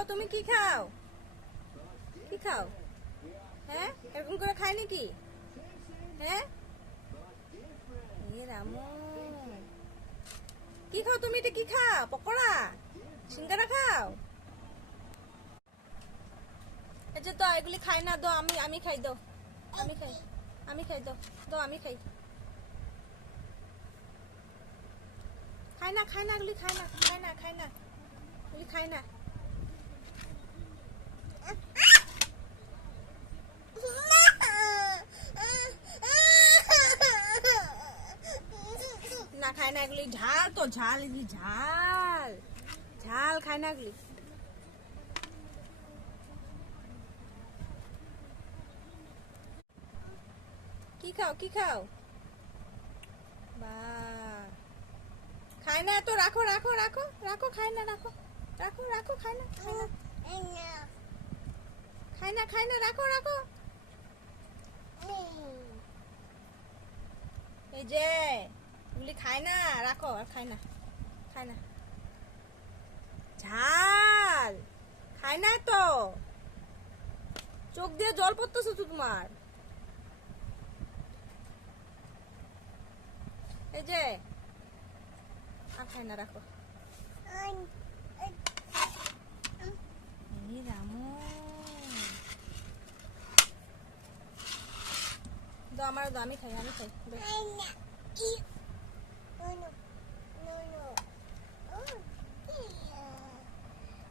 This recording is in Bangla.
খাও তুমি? কি খাও? কি খাও? হ্যাঁ, এরকম করে খায় নাকি? হ্যাঁ, রামু কি খাও তুমি? এটা কি খাও? পকোড়া, সিঙ্গারা খাও? এই যে তো এগুলি খাই না, দো আমি আমি খাই, দাও আমি খাই, আমি খাই, দাও দাও আমি খাই। খাই না, খাই না, এগুলি খাই না, খাই না, খাই না, এগুলি খাই না। না খায় না এগুলি, ঝাল তো ঝাল, এগুলি ঝাল ঝাল, খায় না এগুলি। কি খাও? কি খাও? বা খায় না তো, রাখো রাখো রাখো রাখো, খায় না, রাখো রাখো রাখো, খায় না, খায় না, খায় না, খায় না, রাখো রাখো। এই যে এগুলি খায় না, রাখো, আর খায় না, খায় না, ঝাল খায় না তো, চোখ দিয়ে জল পড়তেছে তো তোমার। এই যে আর খায় না, রাখো। এই রামু, দাও আমার, দাও আমি খাই, আমি খাই, দাও।